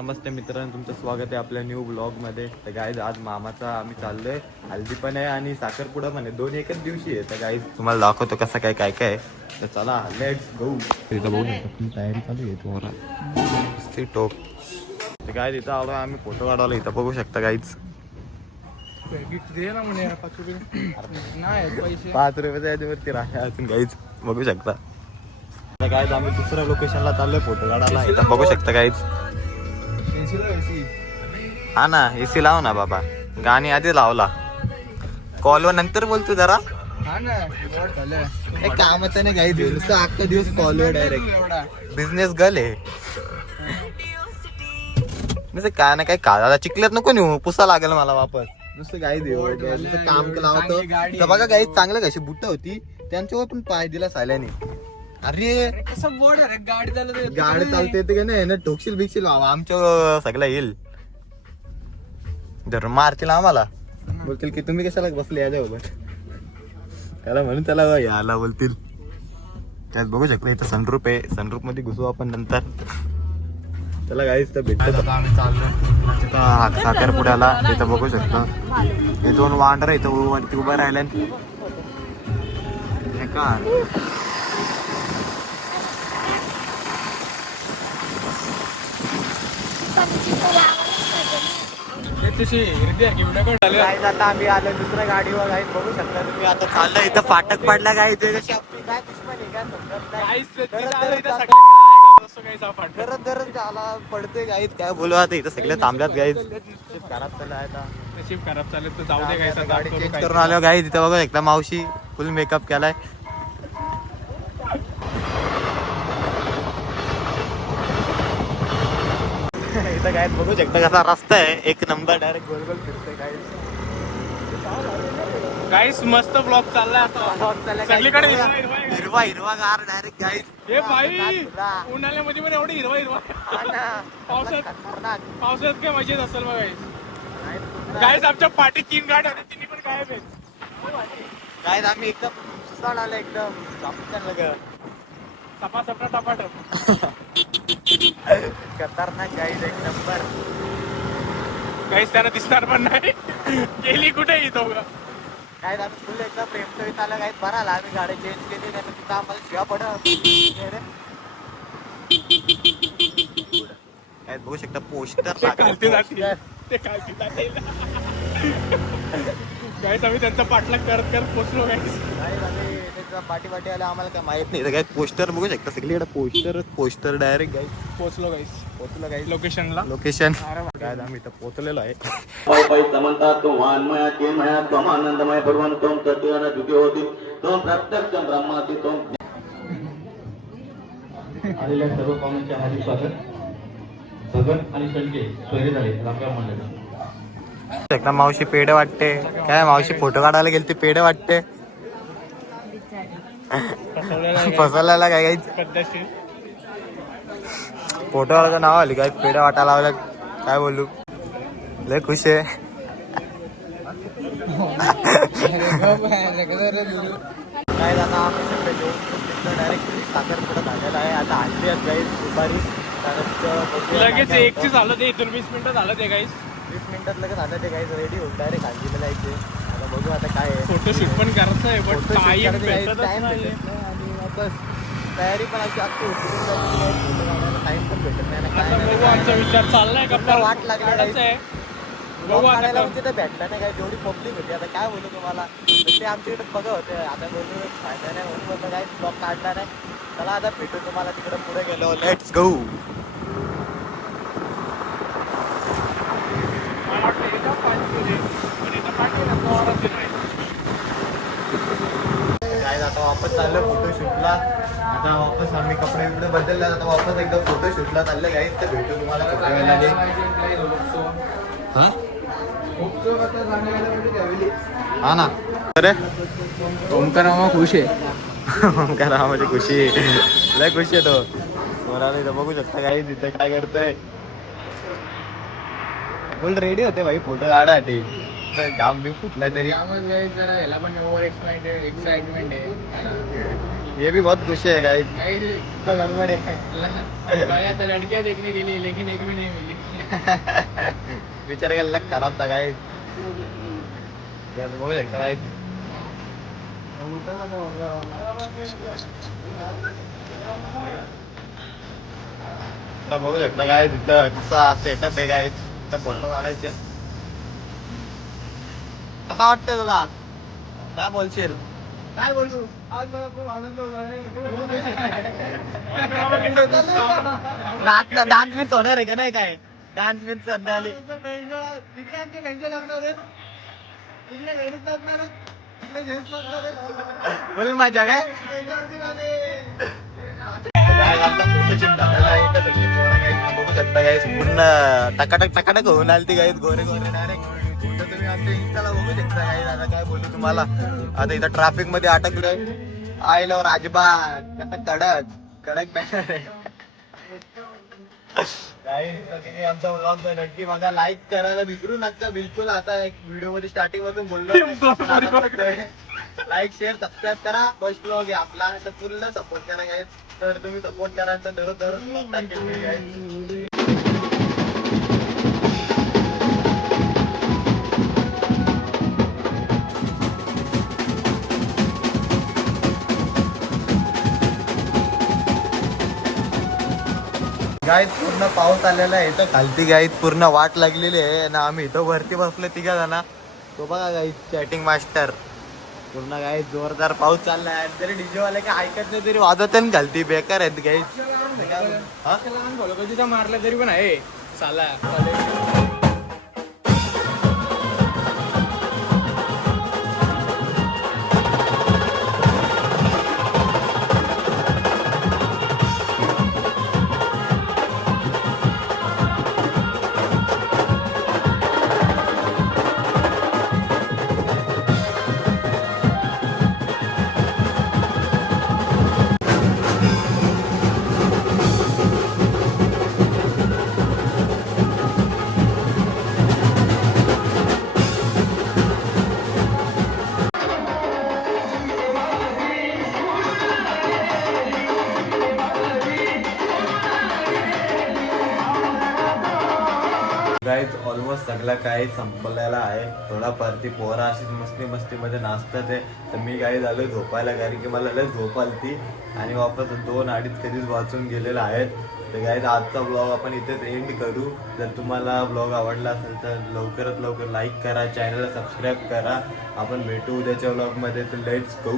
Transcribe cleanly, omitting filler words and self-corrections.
नमस्ते मित्रांनो, तुमचं स्वागत आहे आपल्या न्यू ब्लॉगमध्ये. तर गाईज आज मामाचा आम्ही चाललोय, हल्दी पण आहे आणि साखरपुडा पण आहे, दोन एकच दिवशी आहे. तर गाईज तुम्हाला दाखवतो कसं काय काय काय. तर चला लेट्स गो. तिथं बघू शकता तयारी चालू आहे तुम्हाला टोक. तर गाईज इथं आलो आम्ही फोटो काढायला, इथं बघू शकता गाईज. 5 रुपयाच्या वरती राहा अजून गाईज बघू शकता. गाईज आम्ही दुसऱ्या लोकेशनला चाललोय फोटो काढायला, इथं बघू शकता गाईज. हा ना, एसी लाव ना बाबा, गाणी आधी लावला. कॉलवर नंतर बोलतो जरा. कामाचं नाही काही दिवस, अख्खा दिवस कॉलवर डायरेक्ट. बिझनेस गर्ल आहे काय ना काय. काळाला चिकल्यात नको नेऊ, पुसा लागेल मला वापस. नुसतं गाई देऊ काम लावतो. तर बघा गाई चांगलं कशी बुट्ट होती, त्यांच्यावर पण पाय दिला साल्याने. अरे कसं बोर्ड आहे, गाडी चालते येते का नाही ना, ठोकशील बिकशील आमच्या सगळं येईल. जर मारतील आम्हाला, बोलतील की तुम्ही कशाला बसले याच्यावर. त्याला म्हणून त्याला याला बोलतील. त्यात बघू शकता इथं सनरूप आहे, सनरूप मध्ये घुसू आपण नंतर. त्याला गाईच तर भेटत. आम्ही चाललोय साखरपुड्याला. इथं बघू शकता हे 2 वांडर इथं वरती उभं राहिले का. आता आम्ही आलो दुसऱ्या गाडीवर. गाईत बघू शकता तुम्ही. आता चाललं इथं फाटक पडला गाई. दररोज आला पडते गाईत. काय बोलू आता, इथं सगळे थांबल्यात गाईत. खराब चालू आहे आता, नशीब खराब चालत तर जाऊ दे. गाडी चेंज करून आलो गाई. तिथं बघा एकदा मावशी फुल मेकअप केलाय. इथं काय बघू शकता कसा रस्ता आहे, एक नंबर. डायरेक्ट गोल गोल फिरतोय गाईस. मस्त ब्लॉग चाललाय आता. सगळीकडे हिरवा हिरवा गार डायरेक्ट गाईस. हे भाई उन्हाळ्यामध्ये पण एवढे हिरवा हिरवा. पावसाळ्यात काय मजेत असेल बघ गाईस. आमच्या पाठी 3 गाड्या होत्या, तिन्ही पण गायब आहेत. गाईस आम्ही एकदम सुसाड आलं, एकदम सपा सपा टपाट खतरनाक गाईस, एक नंबर. गाईस त्यांना दिसणार पण नाही गेली कुठे येतो काय. आम्ही फुल एकदा प्रेम आला काय भराला. आम्ही गाडी चेंज केली, नाही तिथं आम्हाला शिवा पडत. काय बघू शकता पोस्टर गाईस. आम्ही त्यांचा पाठलाग करत करत पोचलो गाईस. पाठी आला आम्हाला काय माहित नाही. काय पोस्टर बघू शकता सगळीकडे पोस्टर डायरेक्ट गाईस. पोचलो गाईस लोकेशनला. लोकेशन काय आम्ही इथं पोहोचलेलो आहे. आलेल्या सर्व पाहुण्यांचे हार्दिक स्वागत. भगन आणि संजय सोयरे झाले रामगाव मंडळ. एकदा मावशी पेढे वाटते. काय मावशी फोटो काढायला गेली ती पेढे वाटते. फसवल्याला काय काही फोटो वाढायचं नाव आली काय पेढे वाटायला लावलं. काय बोलू, लय खुश आहे. काय आता आम्ही सगळे जेवण डायरेक्ट साखरपुडा झालेला आहे. आता हल्ली आहेत गाईस दुपारी. लगेच 1 झालं ते 20 मिनिटं झालं ते गाईस. 20 मिनिटात लगेच झालं ते गाईस. रेडी होऊन डायरेक्ट हल्दीला जायचे. आता बघू आता काय आहे. फोटोशूट पण करायचं आहे पण टाइम भेटत नाही. आणि वापस तयारी पण अशी अख्खी होती, टाइम पण भेटत नाही. आता बघू, आमचा विचार चाललाय का वाट लागली आहे. बघू आता तिथं भेटला नाही काय. जेवढी पब्लिक होती आता काय बोलू तुम्हाला. ते आमच्याकडे बघा होते. आता बोलू फायदा नाही म्हणून बोलतो काय ब्लॉग काढला नाही. चला आता भेटू तुम्हाला तिकडे पुढे गेलो. Let's go. काय आता वापस चाललं फोटोशूटला. आता वापस आम्ही कपडे बिपडे बदलले. आता वापस एकदा फोटोशूटला चाललं काय. तर भेटू तुम्हाला थोड्या वेळाने. हा ना. अरे ओमकार मामा खुश आहे. ओमकार मामाची खुशी लय खुशी आहे तो. स्वराला इथं बघू शकता काही तिथं काय करतोय. बोल रेडी होते भाई फोटो काढासाठी. जाम बी फुटला तरी याला पण ओव्हर एक्साइटमेंट आहे. ये भी बहुत खुशी है गाइस. आता लड़कियां देखने के लिए, लेकिन एक भी नहीं मिली. विचार केला खराब था काय बघू शकता काय बघू शकता काय तिथं कसा सेटअप आहे काय फोटो काढायचे कसा वाटतंय तुला काय बोलशील काय बोलू आज मला खूप आनंद डान्स मिस होणार आहे का नाही काय डान्स मिस होणार बोल माझ्या काय बघू शकता गाईस पूर्ण टकाटक टकाटक होऊन आली ती गाईस गोरे गोरे डायरेक्ट तुम्ही आमच्या इंस्टाला बघू शकता गाईस आता काय बोलू तुम्हाला आता इथं ट्रॅफिक मध्ये अटकलोय आयलो राजबाग आता कडक कडक बॅनर आहे आमचा व्लॉग नक्की बघा लाईक करायला विसरू नका बिलकुल आता एक व्हिडिओ मध्ये स्टार्टिंग मधून बोललो लाईक शेअर सबस्क्राईब करा फर्स्ट व्लॉग आहे आपला तर पूर्ण सपोर्ट करा गाईस तर तुम्ही सपोर्ट करायचं दररोज गाईत पूर्ण पाऊस आलेला आहे इथं खालती गाईत पूर्ण वाट लागलेली आहे ना आम्ही इथं वरती बसलो तिघा जण तो बघा गाईत चॅटिंग मास्टर पूर्ण गाईत जोरदार पाऊस चाललाय तरी डीजे वाले काय ऐकत नाही तरी वाजवत घालती बेकार आहेत गाईत तिथं मारलं तरी पण आहे साला गाईज ऑलमोस्ट सगळं काही संपलेला आहे थोडाफार ती पोरा अशीच मस्तीमध्ये नाचतात आहे तर मी काही झालो झोपायला कारण की मला लय झोप आलती आणि वापस 2-2:30 कधीच वाचून गेलेला आहेत तर गाईज आजचा ब्लॉग आपण इथेच एंड करू जर तुम्हाला ब्लॉग आवडला असेल तर लवकरात लवकर लाईक करा चॅनलला सबस्क्राईब करा आपण भेटू उद्याच्या ब्लॉगमध्ये तर लेट्स गो